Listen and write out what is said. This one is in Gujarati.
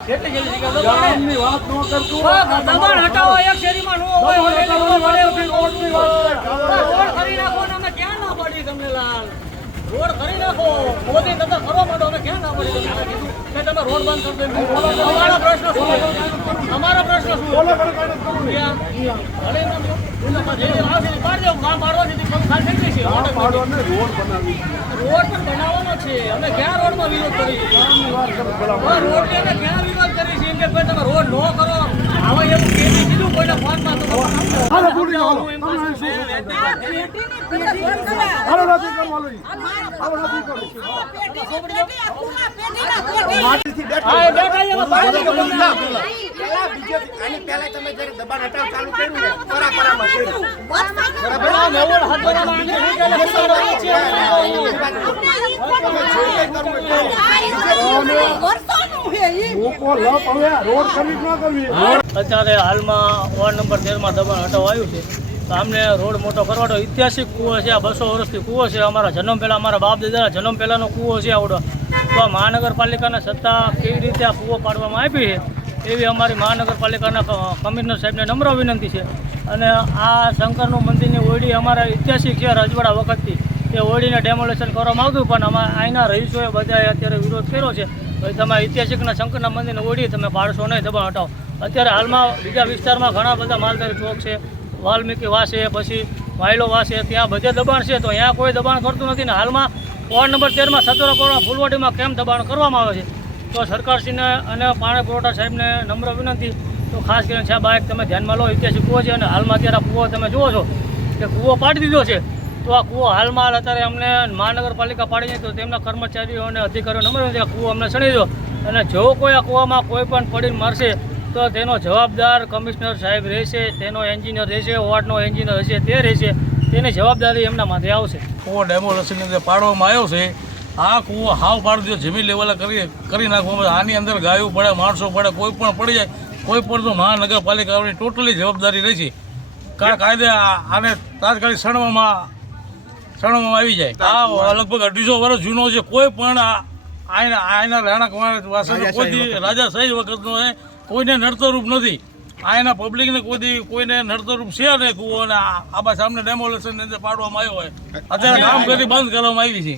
ગામની વાત ન કરતું દબાણ હટાવો એક શેરીમાં નો હોય રોડ કરી નાખો ને અમે ક્યાં ના પાડી તમને લાલ રોડ કરી નાખો મોદી તમે કરવા માંડો અમે ક્યાં ના પાડી તમને કીધું કે તમે રોડ બંધ કરી દો અમારા પ્રશ્ન શું અમારા પ્રશ્ન શું બોલો કરે કાંઈ નથી કરવું નહીં. અરે જે આવશે પાડી દેવું કામ પાડવાથી ખાલી થઈ જશે પાડવાને રોડ બનાવી રોડ પણ બનાવવાનો છે અમે ક્યાં રોડમાં વિરોધ કરી ગામની વાત કરો પેલા રોડ અમે ક્યાં વિરોધ કરી છે કે ભાઈ તમે રોડ નો કરો આવા એવું કેવી કીધું કોઈના ફોનમાં તો હાલો ભૂલી જાઓ, હાલો. તમને શું હાલો નથી કરવાનું ઈ. હાલો નથી કરવું. માટીથી બેઠો. હા એ બેઠા છે એમાં પાડી દો તમને. દબાણ હટાવ ચાલુ કર્યું ને કરાકરામાં કર્યું. આ નવળ હાથ ધરવામાં આને શું કહે છે? લોકો લપ હવે રોડ કરવી કે ન કરવી અત્યારે હાલમાં વોર્ડ નંબર 13 માં દબાણ હટાવવા આવ્યું છે તો અમને રોડ મોટો કરવાનો ઐતિહાસિક કૂવો છે આ 200 વર્ષથી કૂવો છે અમારા જન્મ પહેલાં અમારા બાપ દાદાના જન્મ પહેલાંનો કૂવો છે આવડો તો આ મહાનગરપાલિકાના સત્તા કેવી રીતે આ કૂવો પાડવામાં આવી છે એવી અમારી મહાનગરપાલિકાના કમિશનર સાહેબને નમ્ર વિનંતી છે અને આ શંકરનું મંદિરની ઓરડી અમારા ઐતિહાસિક છે રજવાડા વખતથી એ ઓરડીને ડેમોલેશન કરવામાં આવતું પણ અહીંના રહીશોએ બધાએ અત્યારે વિરોધ કર્યો છે ભાઈ તમે ઐતિહાસિકના શંકરના મંદિરની ઓરડી તમે પાડશો નહીં દબાણ હટાવો અત્યારે હાલમાં બીજા વિસ્તારમાં ઘણા બધા માલધારી ચોક છે વાલ્મીકી વાસ છે પછી વાયલો વાસ છે ત્યાં બધે દબાણ છે તો અહીંયા કોઈ દબાણ કરતું નથી ને હાલમાં વોર્ડ નંબર 13 માં સતોરાપુરા ફૂલવાડીમાં કેમ દબાણ કરવામાં આવે છે તો સરકારશ્રીને અને પાણી પુરવઠા સાહેબને નમ્ર વિનંતી તો ખાસ કરીને સાહેબ આ એક તમે ધ્યાનમાં લો ઐતિહાસિક કૂવો છે અને હાલમાં અત્યારે કૂવો તમે જુઓ છો કે કૂવો પાડી દીધો છે તો આ કૂવો હાલમાં અત્યારે અમને મહાનગરપાલિકા પાડી નહીં તો તેમના કર્મચારીઓ અને અધિકારીઓ નમ્ર વિનંતી આ કૂવો અમને સણી દો અને જો કોઈ આ કૂવામાં કોઈ પણ પડીને મરશે તો તેનો જવાબદાર કમિશનર સાહેબ રહેશે તેનો એન્જિનિયર રહેશે વોર્ડનો એન્જિનિયર હશે તે રહેશે તેની જવાબદારી એમના માથે આવશે કૂવો ડેમોલેશનની અંદર પાડવામાં આવ્યો છે આ કૂવો હાવ પાડી દીધો જમીન લેવલે કરી નાખવામાં આની અંદર ગાયો પડે માણસો પડે કોઈ પણ પડી જાય કોઈ પણ તો મહાનગરપાલિકાની ટોટલી જવાબદારી રહેશે કાયદે આને તાત્કાલિક સણવામાં આવી જાય આ લગભગ 250 વર્ષ જૂનો છે કોઈ પણ આના રાણા કોઈ રાજા સહી વખતનો છે કોઈને નડતરરૂપ નથી આના પબ્લિકને કોઈને નડતરરૂપ છે નહીં કૂવો અને આ બસ સામને ડેમોલેશનની અંદર પાડવામાં આવ્યો હોય અત્યારે કામ કરી બંધ કરવામાં આવી છે